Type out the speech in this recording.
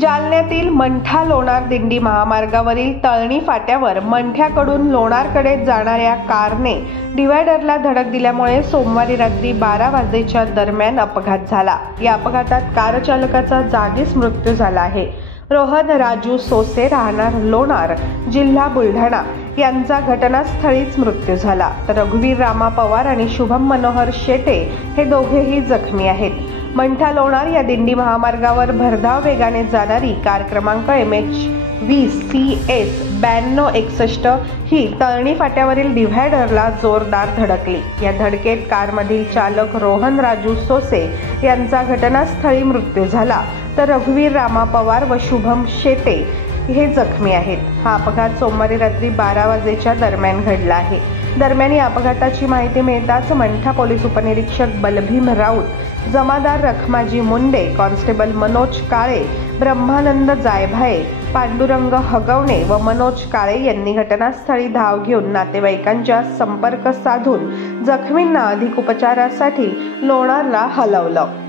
जालन्यातील मंठा लोणार दिंडी महामार्गावरील तळणी फाट्यावर मंठ्याकडून लोणारकडे जाणाऱ्या कारने डिव्हायडरला धडक दिल्यामुळे सोमवारी रात्री 12 वाजेच्या दरम्यान अपघात झाला। या अपघातात कार चालकाचा जागीच मृत्यू झाला आहे। रोहन राजू सोसे राहणार लोणार जिल्हा बुलढाणा यांचा घटनास्थळीच मृत्यू झाला, तर रघुवीर रामा पवार आणि शुभम मनोहर शेटे हे दोघेही जखमी आहेत। मंठा लोणार या दिंडी महामार्गावर भरधाव वेगाने जाणारी कार क्रमांक MH20 CS 9261 ही तळणी फाट्यावरील डिव्हायडरला जोरदार धडकली। या धडकेत कारमधील चालक रोहन राजू सोसे यांचा घटनास्थळी मृत्यू झाला, तर रघुवीर रामा पवार व शुभम शेटे हे जखमी आहेत। हा अपघात सोमवारी रात्री 12 वाजेच्या दरम्यान घडला आहे। दरम्यान या अपघाताची माहिती मिळताच मंठा पोलीस उपनिरीक्षक बलभीम राऊत, जमादार रखमाजी मुंडे, कॉन्स्टेबल मनोज काळे, ब्रह्मानंद जायभाये, पांडुरंग हगवणे व मनोज काळे यांनी घटनास्थळी धाव घेऊन नातेवाईकांच्या संपर्क साधून जखमींना अधिक उपचारासाठी लोणारला हलवलं।